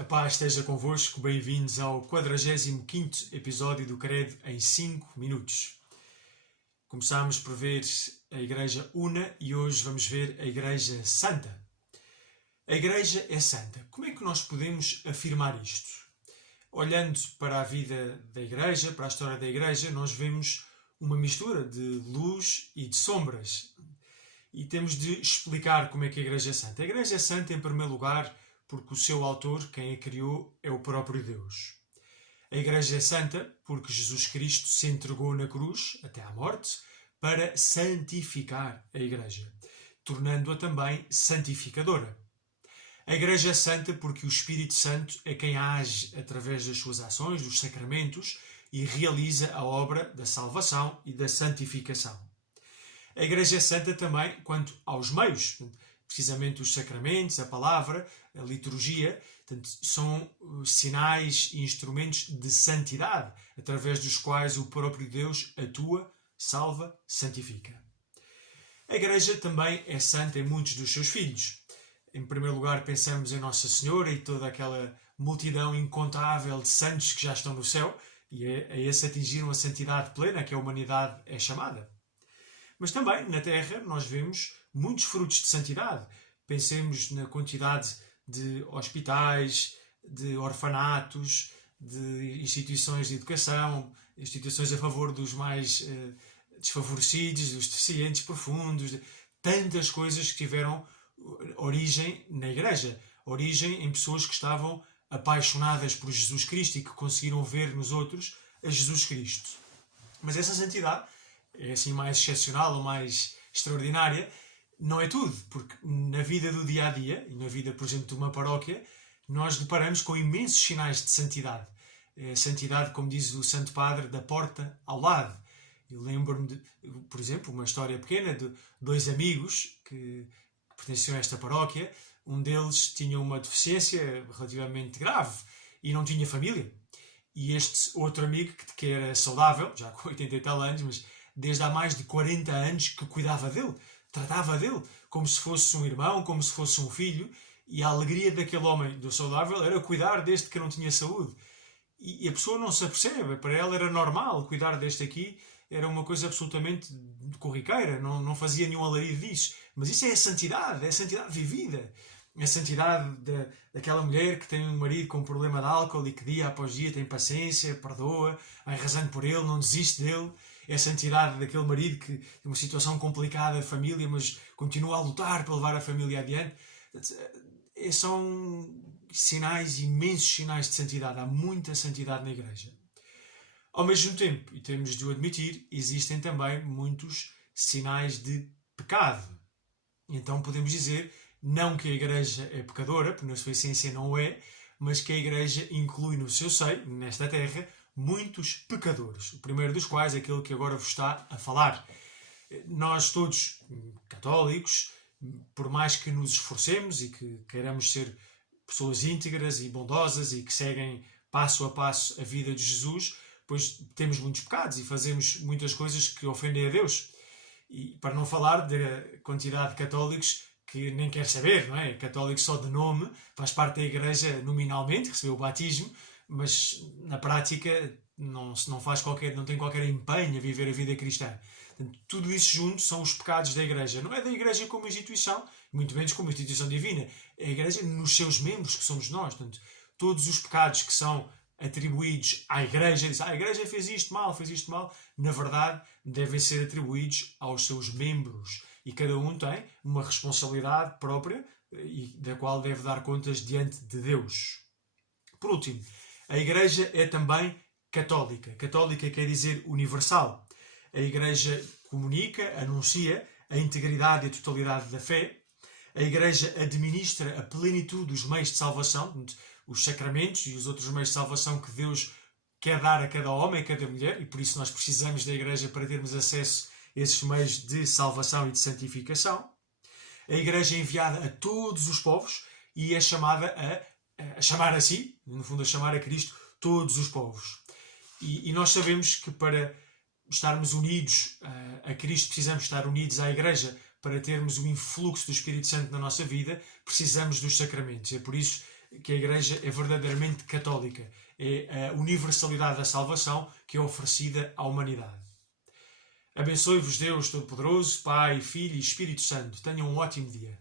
A paz esteja convosco, bem-vindos ao 45º episódio do Credo em 5 minutos. Começámos por ver a Igreja Una e hoje vamos ver a Igreja Santa. A Igreja é santa. Como é que nós podemos afirmar isto? Olhando para a vida da Igreja, para a história da Igreja, nós vemos uma mistura de luz e de sombras. E temos de explicar como é que a Igreja é santa. A Igreja é santa, em primeiro lugar, porque o seu autor, quem a criou, é o próprio Deus. A Igreja é santa porque Jesus Cristo se entregou na cruz, até à morte, para santificar a Igreja, tornando-a também santificadora. A Igreja é santa porque o Espírito Santo é quem age através das suas ações, dos sacramentos, e realiza a obra da salvação e da santificação. A Igreja é santa também quanto aos meios, precisamente os sacramentos, a palavra, a liturgia, portanto, são sinais e instrumentos de santidade, através dos quais o próprio Deus atua, salva, santifica. A Igreja também é santa em muitos dos seus filhos. Em primeiro lugar, pensamos em Nossa Senhora e toda aquela multidão incontável de santos que já estão no céu, e a esse atingiram a santidade plena que a humanidade é chamada. Mas também, na Terra, nós vemos muitos frutos de santidade. Pensemos na quantidade de hospitais, de orfanatos, de instituições de educação, instituições a favor dos mais desfavorecidos, dos deficientes profundos, tantas coisas que tiveram origem na Igreja, origem em pessoas que estavam apaixonadas por Jesus Cristo e que conseguiram ver nos outros a Jesus Cristo. Mas essa santidade é assim mais excepcional ou mais extraordinária, não é tudo, porque na vida do dia-a-dia, e na vida, por exemplo, de uma paróquia, nós deparamos com imensos sinais de santidade. É a santidade, como diz o Santo Padre, da porta ao lado. Eu lembro-me, por exemplo, uma história pequena de dois amigos que pertenciam a esta paróquia. Um deles tinha uma deficiência relativamente grave e não tinha família. E este outro amigo, que era saudável, já com 80 e tal anos, mas desde há mais de 40 anos que cuidava dele, tratava dele como se fosse um irmão, como se fosse um filho, e a alegria daquele homem do saudável era cuidar deste que não tinha saúde. E a pessoa não se apercebe, para ela era normal cuidar deste aqui, era uma coisa absolutamente corriqueira, não fazia nenhum alarido disso. Mas isso é a santidade vivida. É a santidade daquela mulher que tem um marido com um problema de álcool e que dia após dia tem paciência, perdoa, vai rezando por ele, não desiste dele. É a santidade daquele marido que tem uma situação complicada de família, mas continua a lutar para levar a família adiante. São sinais, imensos sinais de santidade. Há muita santidade na Igreja. Ao mesmo tempo, e temos de o admitir, existem também muitos sinais de pecado. Então podemos dizer, não que a Igreja é pecadora, porque na sua essência não é, mas que a Igreja inclui no seu seio, nesta terra, muitos pecadores. O primeiro dos quais é aquele que agora vos está a falar. Nós todos, católicos, por mais que nos esforcemos e que queiramos ser pessoas íntegras e bondosas e que seguem passo a passo a vida de Jesus, pois temos muitos pecados e fazemos muitas coisas que ofendem a Deus. E para não falar da quantidade de católicos que nem quer saber, não é? Católico só de nome, faz parte da Igreja nominalmente, recebeu o batismo, mas na prática não tem qualquer empenho a viver a vida cristã. Portanto, tudo isso junto são os pecados da Igreja. Não é da Igreja como instituição, muito menos como instituição divina. É a Igreja nos seus membros, que somos nós. Portanto, todos os pecados que são atribuídos à Igreja, diz, a Igreja fez isto mal, na verdade devem ser atribuídos aos seus membros. E cada um tem uma responsabilidade própria e da qual deve dar contas diante de Deus. Por último, a Igreja é também católica. Católica quer dizer universal. A Igreja comunica, anuncia a integridade e a totalidade da fé. A Igreja administra a plenitude dos meios de salvação, os sacramentos e os outros meios de salvação que Deus quer dar a cada homem, a cada mulher, e por isso nós precisamos da Igreja para termos acesso a esses meios de salvação e de santificação. A Igreja é enviada a todos os povos e é chamada a chamar a si, no fundo a chamar a Cristo, todos os povos. E nós sabemos que para estarmos unidos a Cristo, precisamos estar unidos à Igreja. Para termos o influxo do Espírito Santo na nossa vida, precisamos dos sacramentos. É por isso que a Igreja é verdadeiramente católica. É a universalidade da salvação que é oferecida à humanidade. Abençoe-vos Deus Todo-Poderoso, Pai, Filho e Espírito Santo. Tenham um ótimo dia.